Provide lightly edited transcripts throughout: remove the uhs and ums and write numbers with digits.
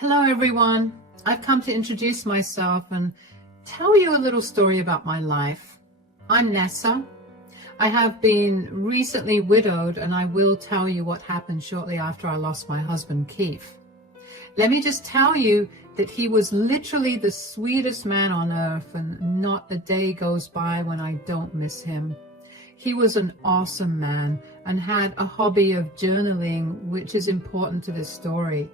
Hello everyone. I've come to introduce myself and tell you a little story about my life. I'm Nessa. I have been recently widowed, and I will tell you what happened shortly after I lost my husband Keith. Let me just tell you that he was literally the sweetest man on earth, and not a day goes by when I don't miss him. He was an awesome man and had a hobby of journaling, which is important to this story.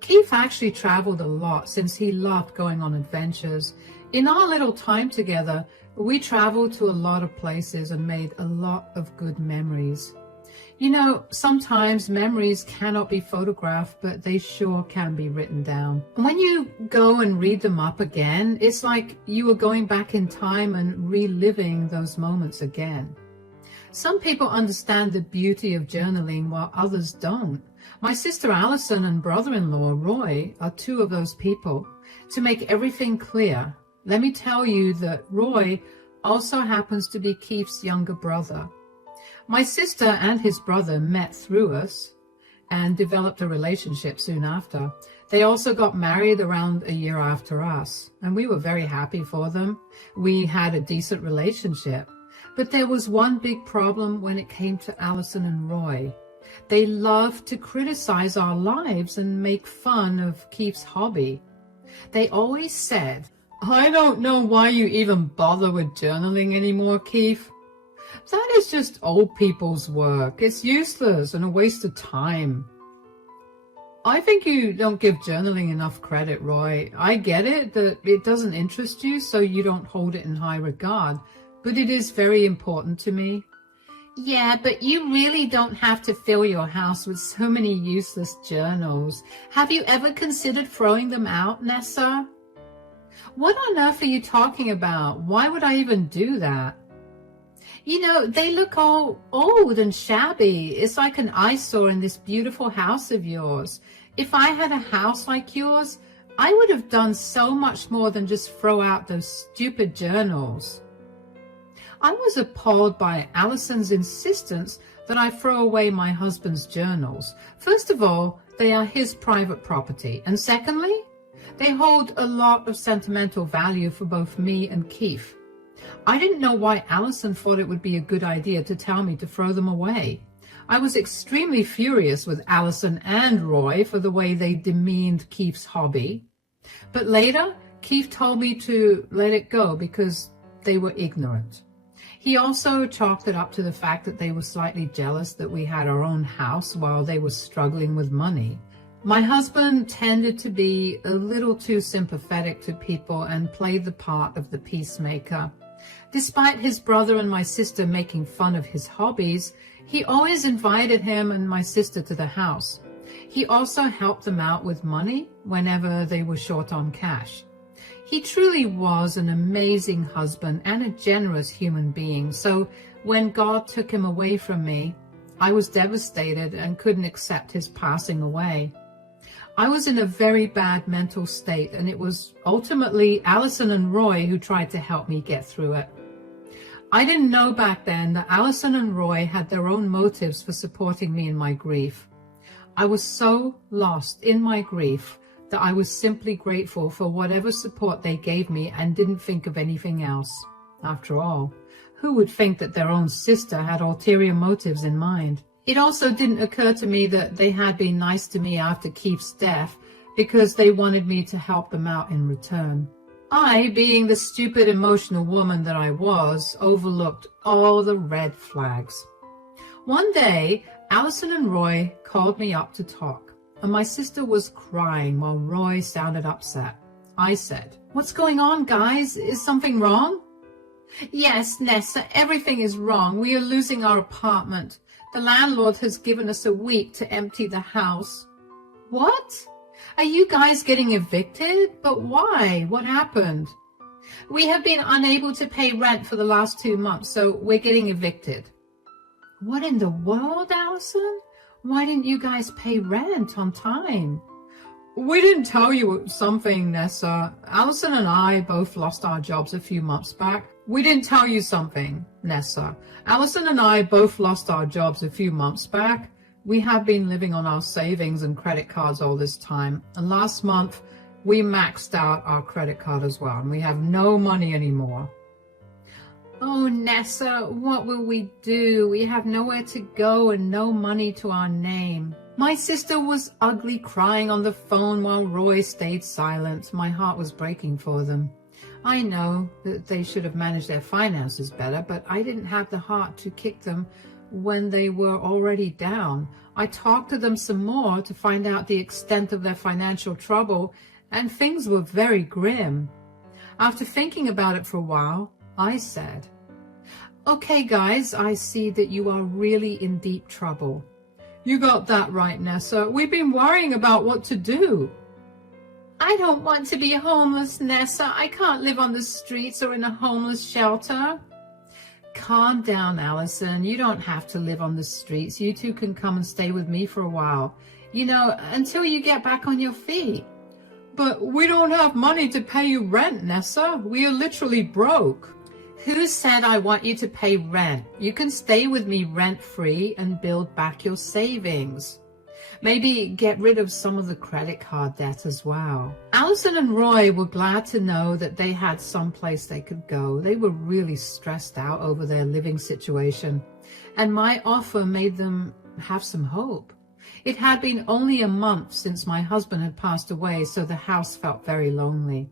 Keith actually traveled a lot since he loved going on adventures. In our little time together, we traveled to a lot of places and made a lot of good memories. You know, sometimes memories cannot be photographed, but they sure can be written down. When you go and read them up again, it's like you were going back in time and reliving those moments again. Some people understand the beauty of journaling while others don't. My sister Allison and brother-in-law Roy are two of those people. To make everything clear, let me tell you that Roy also happens to be Keith's younger brother. My sister and his brother met through us and developed a relationship soon after. They also got married around a year after us, and we were very happy for them. We had a decent relationship. But there was one big problem when it came to Allison and Roy. They loved to criticize our lives and make fun of Keith's hobby. They always said, "I don't know why you even bother with journaling anymore, Keith. That is just old people's work. It's useless and a waste of time." I think you don't give journaling enough credit, Roy. I get it that it doesn't interest you, so you don't hold it in high regard. But it is very important to me. Yeah, but you really don't have to fill your house with so many useless journals. Have you ever considered throwing them out, Nessa? What on earth are you talking about? Why would I even do that? You know, they look all old and shabby. It's like an eyesore in this beautiful house of yours. If I had a house like yours, I would have done so much more than just throw out those stupid journals. I was appalled by Allison's insistence that I throw away my husband's journals. First of all, they are his private property. And secondly, they hold a lot of sentimental value for both me and Keith. I didn't know why Allison thought it would be a good idea to tell me to throw them away. I was extremely furious with Allison and Roy for the way they demeaned Keith's hobby. But later, Keith told me to let it go because they were ignorant. He also chalked it up to the fact that they were slightly jealous that we had our own house while they were struggling with money. My husband tended to be a little too sympathetic to people and played the part of the peacemaker. Despite his brother and my sister making fun of his hobbies, he always invited him and my sister to the house. He also helped them out with money whenever they were short on cash. He truly was an amazing husband and a generous human being. So when God took him away from me, I was devastated and couldn't accept his passing away. I was in a very bad mental state, and it was ultimately Allison and Roy who tried to help me get through it. I didn't know back then that Allison and Roy had their own motives for supporting me in my grief. I was so lost in my grief that I was simply grateful for whatever support they gave me and didn't think of anything else. After all, who would think that their own sister had ulterior motives in mind? It also didn't occur to me that they had been nice to me after Keith's death because they wanted me to help them out in return. I, being the stupid emotional woman that I was, overlooked all the red flags. One day, Allison and Roy called me up to talk. And my sister was crying while Roy sounded upset. I said, "What's going on, guys? Is something wrong?" "Yes, Nessa, everything is wrong. We are losing our apartment. The landlord has given us a week to empty the house." "What? Are you guys getting evicted? But why? What happened?" "We have been unable to pay rent for the last 2 months, so we're getting evicted." "What in the world, Allison? Why didn't you guys pay rent on time?" "We didn't tell you something, Nessa. Allison and I both lost our jobs a few months back. We didn't tell you something, Nessa. Allison and I both lost our jobs a few months back. We have been living on our savings and credit cards all this time, and last month we maxed out our credit card as well, and we have no money anymore. Oh, Nessa, what will we do? We have nowhere to go and no money to our name. My sister was ugly crying on the phone while Roy stayed silent. My heart was breaking for them. I know that they should have managed their finances better, but I didn't have the heart to kick them when they were already down. I talked to them some more to find out the extent of their financial trouble, and things were very grim. After thinking about it for a while, I said, "Okay, guys, I see that you are really in deep trouble." "You got that right, Nessa. We've been worrying about what to do." "I don't want to be homeless, Nessa. I can't live on the streets or in a homeless shelter." "Calm down, Allison. You don't have to live on the streets. You two can come and stay with me for a while. Until you get back on your feet." "But we don't have money to pay you rent, Nessa. We are literally broke." "Who said I want you to pay rent? You can stay with me rent-free and build back your savings. Maybe get rid of some of the credit card debt as well." Allison and Roy were glad to know that they had some place they could go. They were really stressed out over their living situation, and my offer made them have some hope. It had been only a month since my husband had passed away, so the house felt very lonely.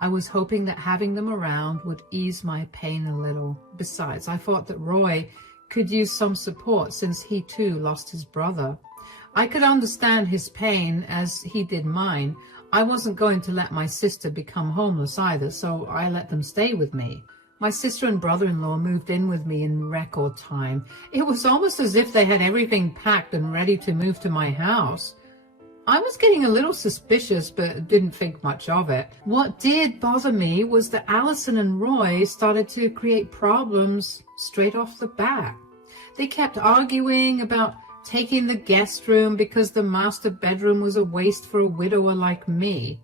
I was hoping that having them around would ease my pain a little. Besides, I thought that Roy could use some support since he too lost his brother. I could understand his pain as he did mine. I wasn't going to let my sister become homeless either, so I let them stay with me. My sister and brother-in-law moved in with me in record time. It was almost as if they had everything packed and ready to move to my house. I was getting a little suspicious, but didn't think much of it. What did bother me was that Allison and Roy started to create problems straight off the bat. They kept arguing about taking the guest room because the master bedroom was a waste for a widower like me.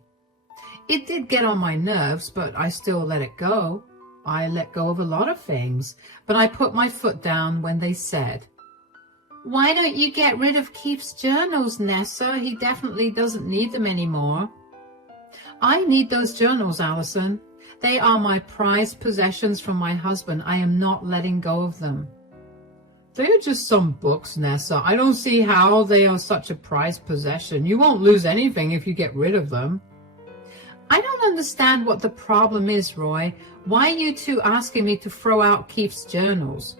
It did get on my nerves, but I still let it go. I let go of a lot of things, but I put my foot down when they said, "Why don't you get rid of Keith's journals, Nessa? He definitely doesn't need them anymore." "I need those journals, Allison. They are my prized possessions from my husband. I am not letting go of them." "They are just some books, Nessa. I don't see how they are such a prized possession. You won't lose anything if you get rid of them." "I don't understand what the problem is, Roy. Why are you two asking me to throw out Keith's journals?"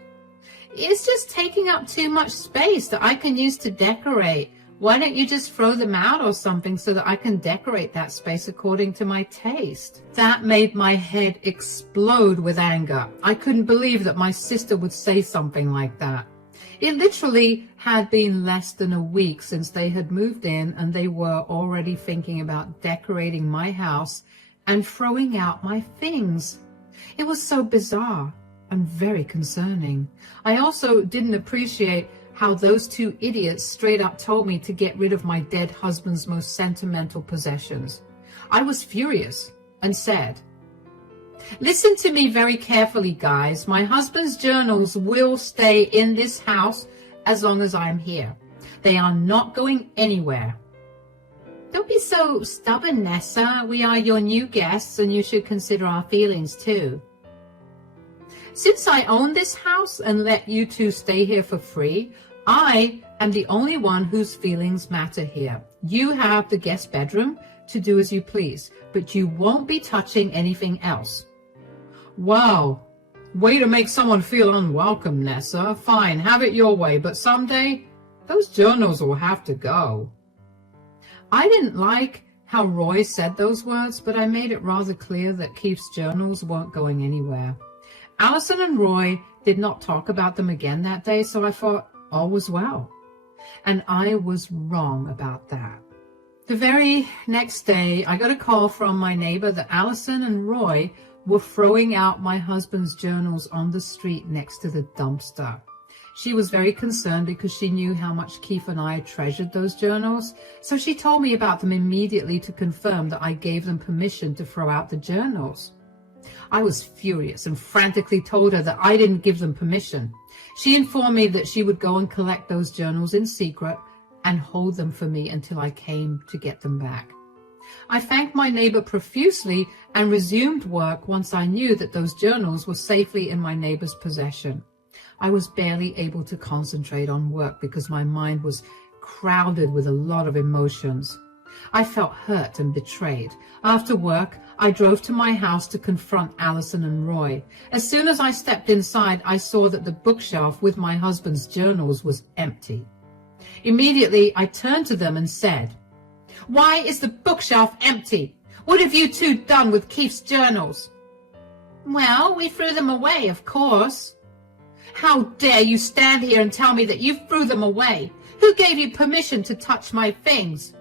"It's just taking up too much space that I can use to decorate. Why don't you just throw them out or something so that I can decorate that space according to my taste?" That made my head explode with anger. I couldn't believe that my sister would say something like that. It literally had been less than a week since they had moved in, and they were already thinking about decorating my house and throwing out my things. It was so bizarre and very concerning. I also didn't appreciate how those two idiots straight up told me to get rid of my dead husband's most sentimental possessions. I was furious and said, "Listen to me very carefully, guys. My husband's journals will stay in this house as long as I'm here. They are not going anywhere." "Don't be so stubborn, Nessa. We are your new guests, and you should consider our feelings too." "Since I own this house and let you two stay here for free, I am the only one whose feelings matter here. You have the guest bedroom to do as you please, but you won't be touching anything else." "Wow, way to make someone feel unwelcome, Nessa. Fine, have it your way, but someday those journals will have to go." I didn't like how Roy said those words, but I made it rather clear that Keith's journals weren't going anywhere. Allison and Roy did not talk about them again that day, so I thought all was well. And I was wrong about that. The very next day, I got a call from my neighbor that Allison and Roy were throwing out my husband's journals on the street next to the dumpster. She was very concerned because she knew how much Keith and I treasured those journals, so she told me about them immediately to confirm that I gave them permission to throw out the journals. I was furious and frantically told her that I didn't give them permission. She informed me that she would go and collect those journals in secret and hold them for me until I came to get them back. I thanked my neighbor profusely and resumed work once I knew that those journals were safely in my neighbor's possession. I was barely able to concentrate on work because my mind was crowded with a lot of emotions. I felt hurt and betrayed. After work, I drove to my house to confront Allison and Roy. As soon as I stepped inside, I saw that the bookshelf with my husband's journals was empty. Immediately, I turned to them and said, "Why is the bookshelf empty? What have you two done with Keith's journals?" "Well, we threw them away, of course." "How dare you stand here and tell me that you threw them away? Who gave you permission to touch my things?"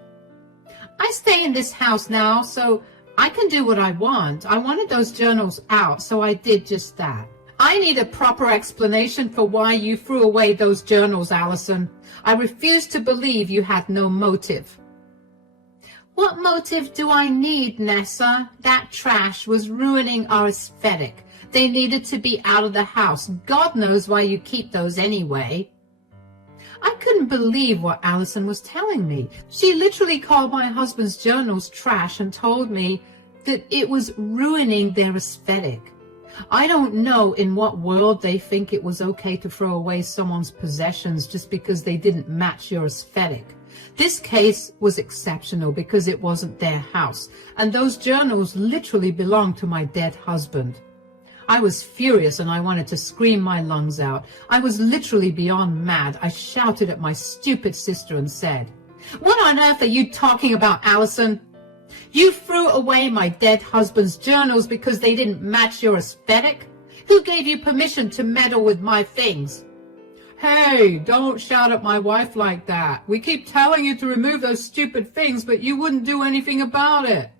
"I stay in this house now, so I can do what I want. I wanted those journals out, so I did just that." "I need a proper explanation for why you threw away those journals, Allison. I refuse to believe you had no motive." "What motive do I need, Nessa? That trash was ruining our aesthetic. They needed to be out of the house. God knows why you keep those anyway." I couldn't believe what Allison was telling me. She literally called my husband's journals trash and told me that it was ruining their aesthetic. I don't know in what world they think it was okay to throw away someone's possessions just because they didn't match your aesthetic. This case was exceptional because it wasn't their house, and those journals literally belonged to my dead husband. I was furious and I wanted to scream my lungs out. I was literally beyond mad. I shouted at my stupid sister and said, "What on earth are you talking about, Allison? You threw away my dead husband's journals because they didn't match your aesthetic? Who gave you permission to meddle with my things?" "Hey, don't shout at my wife like that. We keep telling you to remove those stupid things, but you wouldn't do anything about it."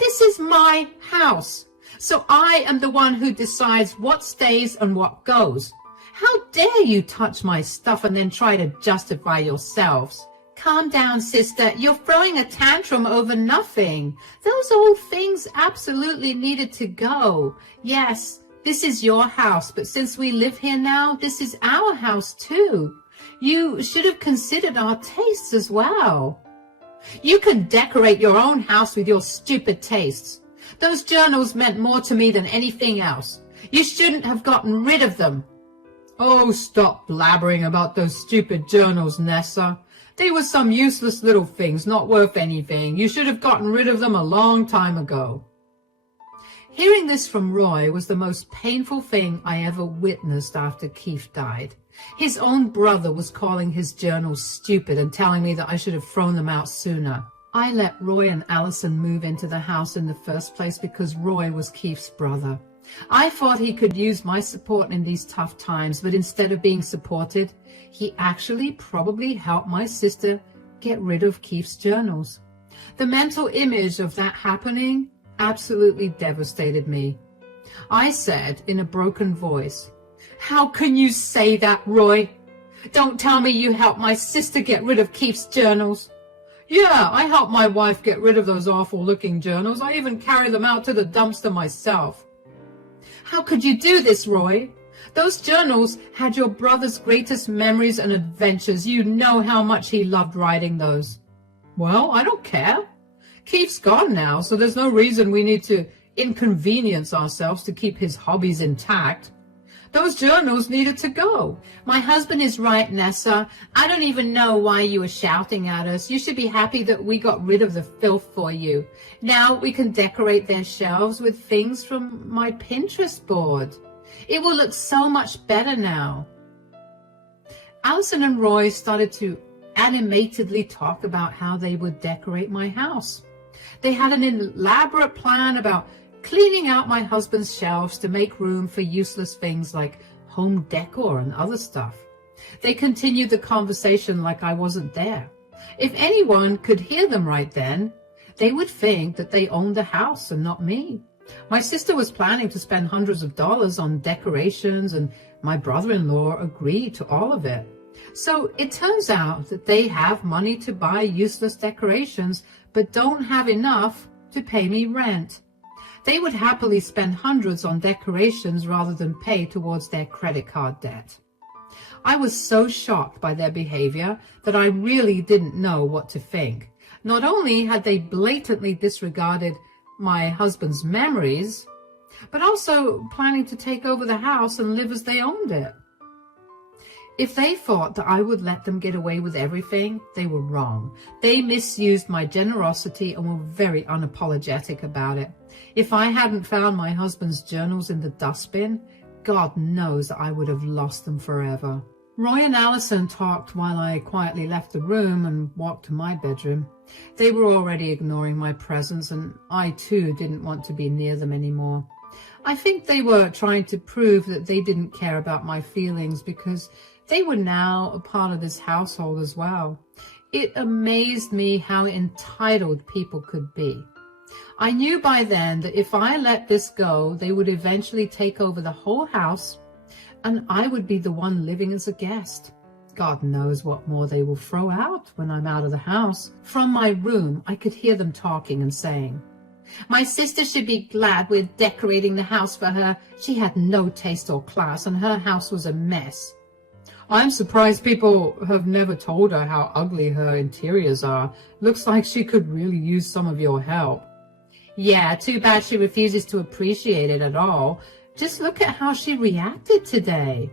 "This is my house. So I am the one who decides what stays and what goes. How dare you touch my stuff and then try to justify yourselves?" "Calm down, sister. You're throwing a tantrum over nothing. Those old things absolutely needed to go. Yes, this is your house, but since we live here now, this is our house too. You should have considered our tastes as well. You can decorate your own house with your stupid tastes. Those journals meant more to me than anything else. You shouldn't have gotten rid of them." "Oh, stop blabbering about those stupid journals, Nessa. They were some useless little things, not worth anything. You should have gotten rid of them a long time ago." Hearing this from Roy was the most painful thing I ever witnessed after Keith died. His own brother was calling his journals stupid and telling me that I should have thrown them out sooner. I let Roy and Allison move into the house in the first place because Roy was Keith's brother. I thought he could use my support in these tough times, but instead of being supported, he actually probably helped my sister get rid of Keith's journals. The mental image of that happening absolutely devastated me. I said in a broken voice, "How can you say that, Roy? Don't tell me you helped my sister get rid of Keith's journals." "Yeah, I helped my wife get rid of those awful-looking journals. I even carried them out to the dumpster myself." "How could you do this, Roy? Those journals had your brother's greatest memories and adventures. You know how much he loved writing those." "Well, I don't care. Keith's gone now, so there's no reason we need to inconvenience ourselves to keep his hobbies intact. Those journals needed to go." "My husband is right, Nessa. I don't even know why you were shouting at us. You should be happy that we got rid of the filth for you. Now we can decorate their shelves with things from my Pinterest board. It will look so much better now." Allison and Roy started to animatedly talk about how they would decorate my house. They had an elaborate plan about cleaning out my husband's shelves to make room for useless things like home decor and other stuff. They continued the conversation like I wasn't there. If anyone could hear them right then, they would think that they owned the house and not me. My sister was planning to spend hundreds of dollars on decorations, and my brother-in-law agreed to all of it. So it turns out that they have money to buy useless decorations, but don't have enough to pay me rent. They would happily spend hundreds on decorations rather than pay towards their credit card debt. I was so shocked by their behavior that I really didn't know what to think. Not only had they blatantly disregarded my husband's memories, but also planning to take over the house and live as they owned it. If they thought that I would let them get away with everything, they were wrong. They misused my generosity and were very unapologetic about it. If I hadn't found my husband's journals in the dustbin, God knows I would have lost them forever. Roy and Allison talked while I quietly left the room and walked to my bedroom. They were already ignoring my presence, and I too didn't want to be near them anymore. I think they were trying to prove that they didn't care about my feelings because they were now a part of this household as well. It amazed me how entitled people could be. I knew by then that if I let this go, they would eventually take over the whole house, and I would be the one living as a guest. God knows what more they will throw out when I'm out of the house. From my room, I could hear them talking and saying, "My sister should be glad we're decorating the house for her. She had no taste or class, and her house was a mess. I'm surprised people have never told her how ugly her interiors are. Looks like she could really use some of your help." Yeah, too bad she refuses to appreciate it at all. Just look at how she reacted today.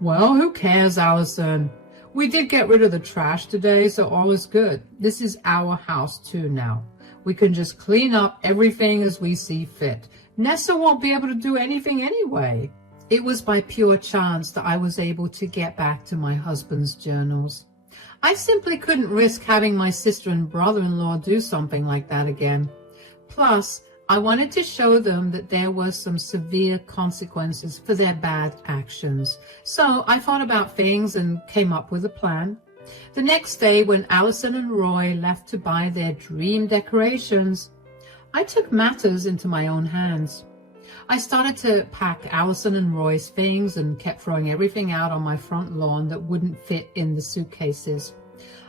Well, who cares, Allison? We did get rid of the trash today, so all is good. This is our house too now. We can just clean up everything as we see fit. Nessa won't be able to do anything anyway. It was by pure chance that I was able to get back to my husband's journals. I simply couldn't risk having my sister and brother-in-law do something like that again. Plus, I wanted to show them that there were some severe consequences for their bad actions. So I thought about things and came up with a plan. The next day, when Allison and Roy left to buy their dream decorations, I took matters into my own hands. I started to pack Allison and Roy's things and kept throwing everything out on my front lawn that wouldn't fit in the suitcases.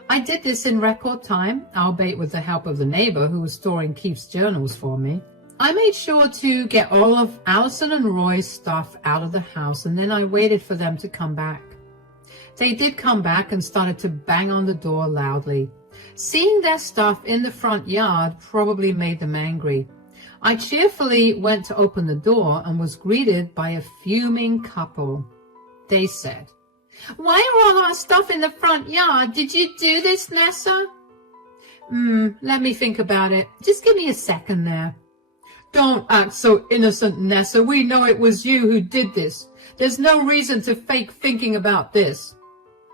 I did this in record time, albeit with the help of the neighbor who was storing Keith's journals for me. I made sure to get all of Allison and Roy's stuff out of the house, and then I waited for them to come back. They did come back and started to bang on the door loudly. Seeing their stuff in the front yard probably made them angry. I cheerfully went to open the door and was greeted by a fuming couple. They said, "Why are all our stuff in the front yard? Did you do this, Nessa?" Let me think about it. Just give me a second there. "Don't act so innocent, Nessa. We know it was you who did this. There's no reason to fake thinking about this."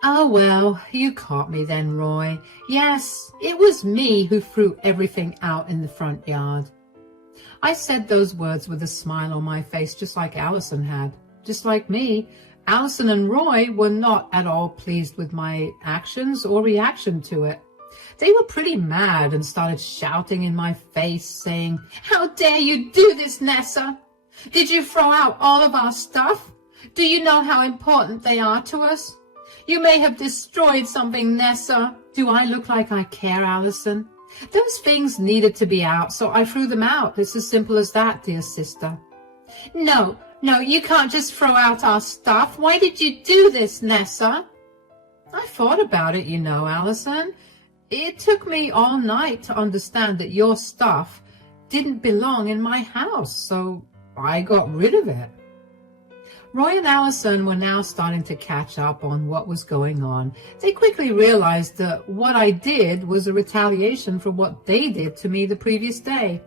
"Oh, well, you caught me then, Roy. Yes, it was me who threw everything out in the front yard." I said those words with a smile on my face, just like Allison had. Just like me, Allison and Roy were not at all pleased with my actions or reaction to it. They were pretty mad and started shouting in my face, saying, "How dare you do this, Nessa? Did you throw out all of our stuff? Do you know how important they are to us? You may have destroyed something, Nessa." Do I look like I care, Allison? Those things needed to be out, so I threw them out. It's as simple as that, dear sister. No, you can't just throw out our stuff. Why did you do this, Nessa?" I thought about it, you know, Allison. It took me all night to understand that your stuff didn't belong in my house, so I got rid of it. Roy and Allison were now starting to catch up on what was going on. They quickly realized that what I did was a retaliation for what they did to me the previous day.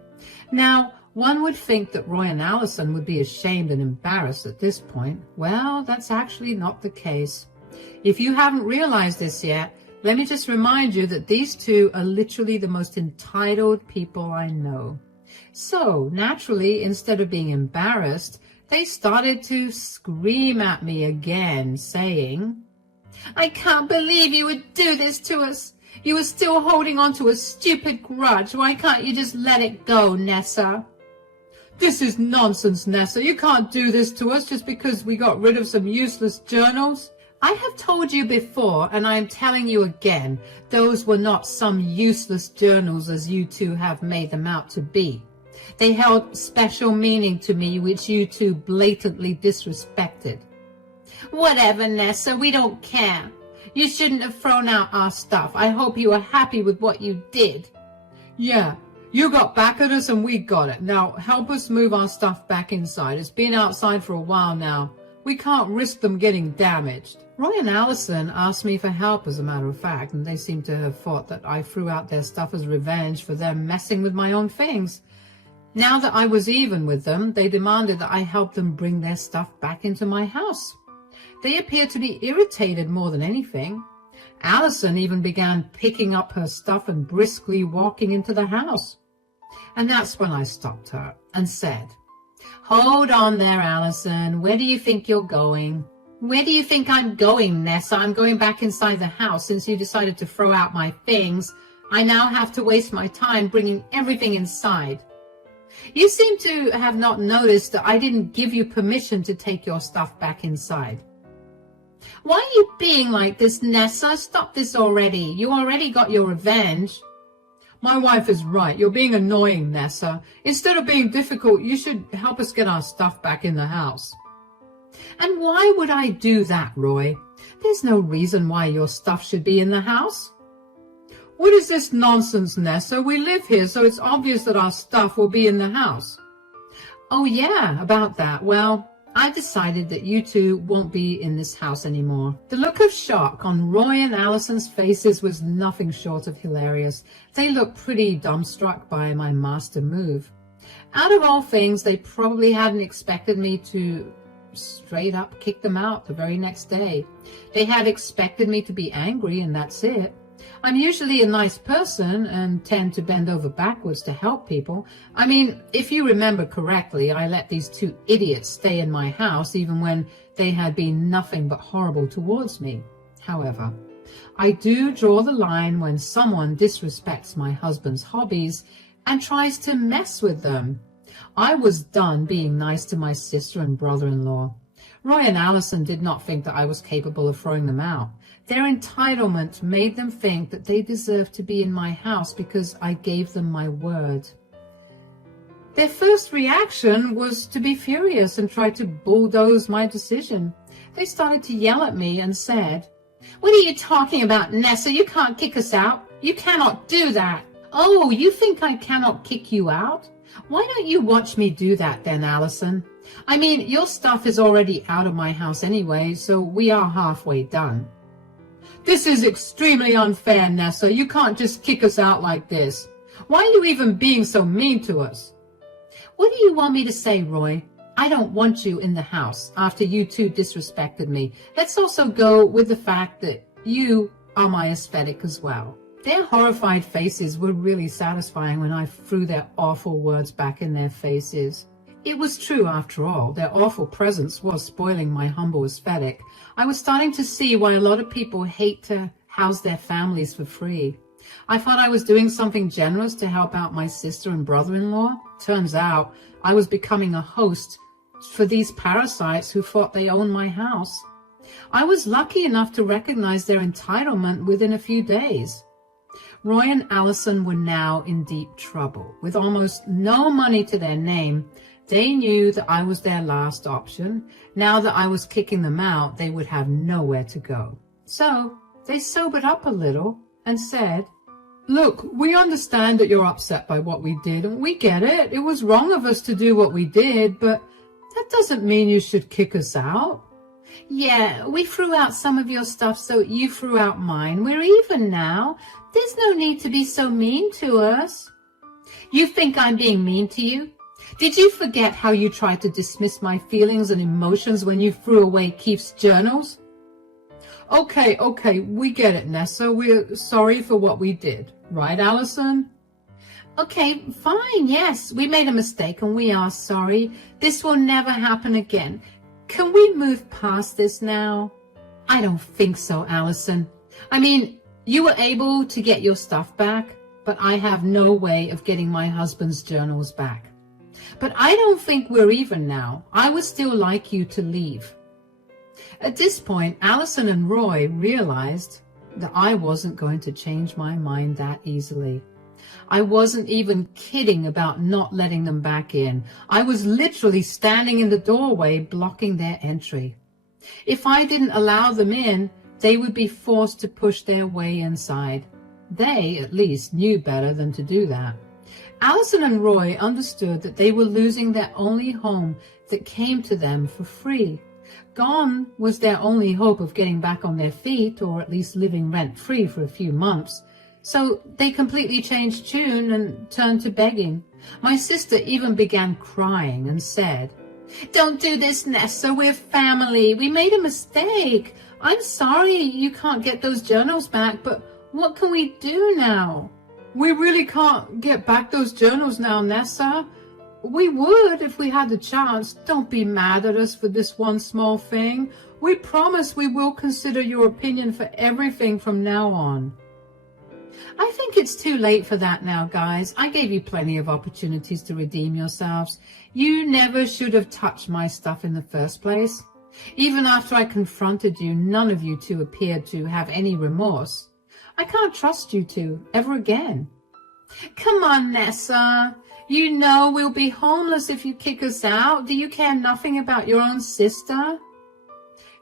Now, one would think that Roy and Allison would be ashamed and embarrassed at this point. Well, that's actually not the case. If you haven't realized this yet, let me just remind you that these two are literally the most entitled people I know. So, naturally, instead of being embarrassed, they started to scream at me again, saying, "I can't believe you would do this to us. You are still holding on to a stupid grudge. Why can't you just let it go, Nessa?" "This is nonsense, Nessa. You can't do this to us just because we got rid of some useless journals." I have told you before, and I am telling you again, those were not some useless journals as you two have made them out to be. They held special meaning to me, which you two blatantly disrespected. Whatever, Nessa, we don't care. You shouldn't have thrown out our stuff. I hope you are happy with what you did. Yeah, you got back at us and we got it. Now help us move our stuff back inside. It's been outside for a while now. We can't risk them getting damaged. Roy and Allison asked me for help, as a matter of fact, and they seem to have thought that I threw out their stuff as revenge for them messing with my own things. Now that I was even with them, they demanded that I help them bring their stuff back into my house. They appeared to be irritated more than anything. Allison even began picking up her stuff and briskly walking into the house. And that's when I stopped her and said, "Hold on there, Allison. Where do you think you're going?" "Where do you think I'm going, Nessa? I'm going back inside the house. Since you decided to throw out my things, I now have to waste my time bringing everything inside. You seem to have not noticed that I didn't give you permission to take your stuff back inside." "Why are you being like this, Nessa? Stop this already. You already got your revenge." "My wife is right. You're being annoying, Nessa. Instead of being difficult, you should help us get our stuff back in the house." "And why would I do that, Roy? There's no reason why your stuff should be in the house." "What is this nonsense, Nessa? We live here, so it's obvious that our stuff will be in the house." "Oh yeah, about that. Well, I decided that you two won't be in this house anymore." The look of shock on Roy and Allison's faces was nothing short of hilarious. They looked pretty dumbstruck by my master move. Out of all things, they probably hadn't expected me to straight up kick them out the very next day. They had expected me to be angry, and that's it. I'm usually a nice person and tend to bend over backwards to help people. I mean, if you remember correctly, I let these two idiots stay in my house even when they had been nothing but horrible towards me. However, I do draw the line when someone disrespects my husband's hobbies and tries to mess with them. I was done being nice to my sister and brother-in-law. Roy and Allison did not think that I was capable of throwing them out. Their entitlement made them think that they deserved to be in my house because I gave them my word. Their first reaction was to be furious and try to bulldoze my decision. They started to yell at me and said, "What are you talking about, Nessa? You can't kick us out. You cannot do that." "Oh, you think I cannot kick you out? Why don't you watch me do that then, Allison? I mean, your stuff is already out of my house anyway, so we are halfway done." "This is extremely unfair, Nessa. You can't just kick us out like this. Why are you even being so mean to us?" "What do you want me to say, Roy? I don't want you in the house after you two disrespected me. Let's also go with the fact that you are my aesthetic as well." Their horrified faces were really satisfying when I threw their awful words back in their faces. It was true, after all. Their awful presence was spoiling my humble aesthetic. I was starting to see why a lot of people hate to house their families for free. I thought I was doing something generous to help out my sister and brother-in-law. Turns out I was becoming a host for these parasites who thought they owned my house. I was lucky enough to recognize their entitlement within a few days. Roy and Allison were now in deep trouble. With almost no money to their name, they knew that I was their last option. Now that I was kicking them out, they would have nowhere to go. So they sobered up a little and said, "Look, we understand that you're upset by what we did, and we get it. It was wrong of us to do what we did, but that doesn't mean you should kick us out. Yeah, we threw out some of your stuff, so you threw out mine. We're even now. There's no need to be so mean to us." "You think I'm being mean to you? Did you forget how you tried to dismiss my feelings and emotions when you threw away Keith's journals?" Okay, we get it, Nessa. We're sorry for what we did. Right, Allison?" "Okay, fine, yes. We made a mistake and we are sorry. This will never happen again. Can we move past this now?" "I don't think so, Allison. I mean, you were able to get your stuff back, but I have no way of getting my husband's journals back. But I don't think we're even now. I would still like you to leave." At this point, Allison and Roy realized that I wasn't going to change my mind that easily. I wasn't even kidding about not letting them back in. I was literally standing in the doorway blocking their entry. If I didn't allow them in, they would be forced to push their way inside. They, at least, knew better than to do that. Allison and Roy understood that they were losing their only home that came to them for free. Gone was their only hope of getting back on their feet, or at least living rent-free for a few months. So they completely changed tune and turned to begging. My sister even began crying and said, "Don't do this, Nessa. We're family. We made a mistake. I'm sorry you can't get those journals back, but what can we do now?" "We really can't get back those journals now, Nessa. We would if we had the chance. Don't be mad at us for this one small thing. We promise we will consider your opinion for everything from now on." I think it's too late for that now, guys. I gave you plenty of opportunities to redeem yourselves. You never should have touched my stuff in the first place. Even after I confronted you, none of you two appeared to have any remorse. I can't trust you two ever again. "Come on, Nessa. You know we'll be homeless if you kick us out. Do you care nothing about your own sister?"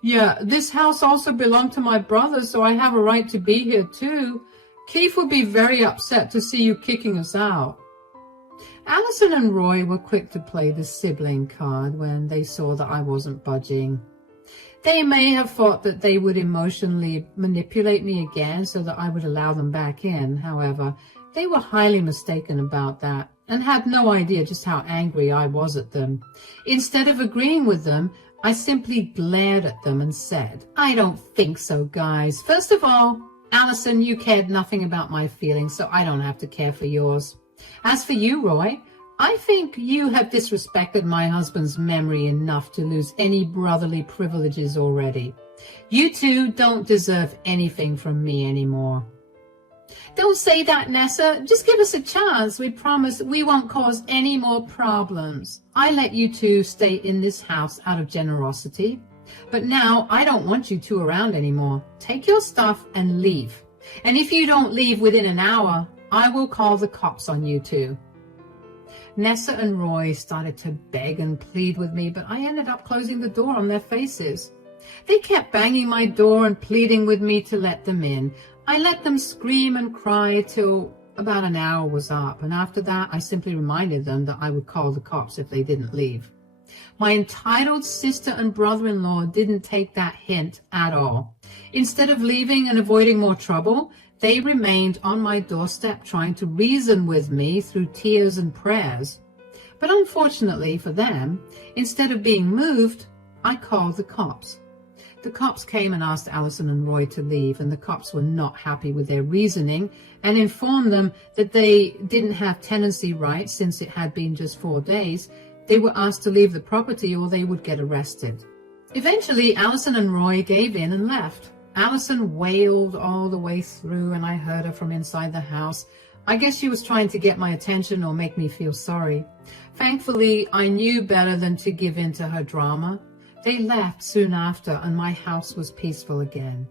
"Yeah, this house also belonged to my brother, so I have a right to be here too. Keith would be very upset to see you kicking us out." Allison and Roy were quick to play the sibling card when they saw that I wasn't budging. They may have thought that they would emotionally manipulate me again so that I would allow them back in. However, they were highly mistaken about that and had no idea just how angry I was at them. Instead of agreeing with them, I simply glared at them and said, "I don't think so, guys. First of all, Allison, you cared nothing about my feelings, so I don't have to care for yours. As for you, Roy, I think you have disrespected my husband's memory enough to lose any brotherly privileges already. You two don't deserve anything from me anymore." "Don't say that, Nessa. Just give us a chance. We promise we won't cause any more problems. I let you two stay in this house out of generosity. But now I don't want you two around anymore. Take your stuff and leave. And if you don't leave within an hour, I will call the cops on you two." Nessa and Roy started to beg and plead with me, but I ended up closing the door on their faces. They kept banging my door and pleading with me to let them in. I let them scream and cry till about an hour was up, and after that I simply reminded them that I would call the cops if they didn't leave. My entitled sister and brother-in-law didn't take that hint at all. Instead of leaving and avoiding more trouble, they remained on my doorstep trying to reason with me through tears and prayers. But unfortunately for them, instead of being moved, I called the cops. The cops came and asked Allison and Roy to leave, and the cops were not happy with their reasoning and informed them that they didn't have tenancy rights since it had been just 4 days. They were asked to leave the property or they would get arrested. Eventually, Allison and Roy gave in and left. Allison wailed all the way through, and I heard her from inside the house. I guess she was trying to get my attention or make me feel sorry. Thankfully, I knew better than to give in to her drama. They left soon after, and my house was peaceful again.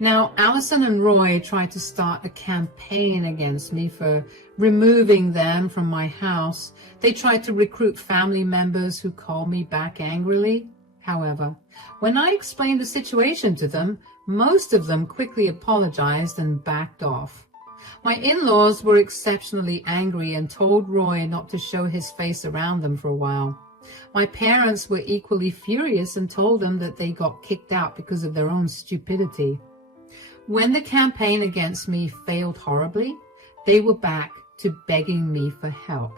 Now, Allison and Roy tried to start a campaign against me for removing them from my house. They tried to recruit family members who called me back angrily. However, when I explained the situation to them, most of them quickly apologized and backed off. My in-laws were exceptionally angry and told Roy not to show his face around them for a while. My parents were equally furious and told them that they got kicked out because of their own stupidity. When the campaign against me failed horribly, they were back to begging me for help.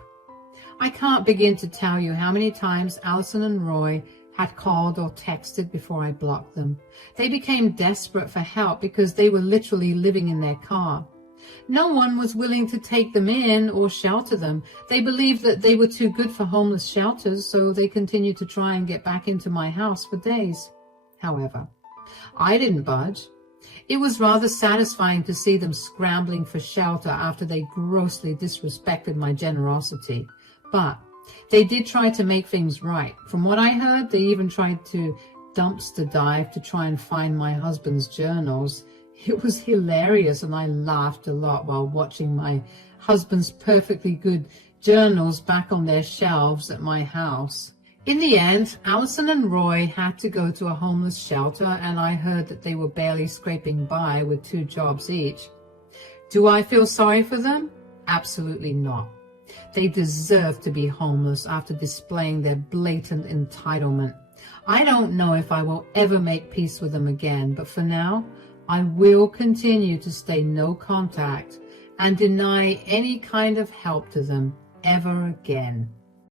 I can't begin to tell you how many times Allison and Roy had called or texted before I blocked them. They became desperate for help because they were literally living in their car. No one was willing to take them in or shelter them. They believed that they were too good for homeless shelters, so they continued to try and get back into my house for days. However, I didn't budge. It was rather satisfying to see them scrambling for shelter after they grossly disrespected my generosity. But they did try to make things right. From what I heard, they even tried to dumpster dive to try and find my husband's journals. It was hilarious, and I laughed a lot while watching my husband's perfectly good journals back on their shelves at my house. In the end, Allison and Roy had to go to a homeless shelter, and I heard that they were barely scraping by with 2 jobs each. Do I feel sorry for them? Absolutely not. They deserve to be homeless after displaying their blatant entitlement. I don't know if I will ever make peace with them again, but for now, I will continue to stay no contact and deny any kind of help to them ever again.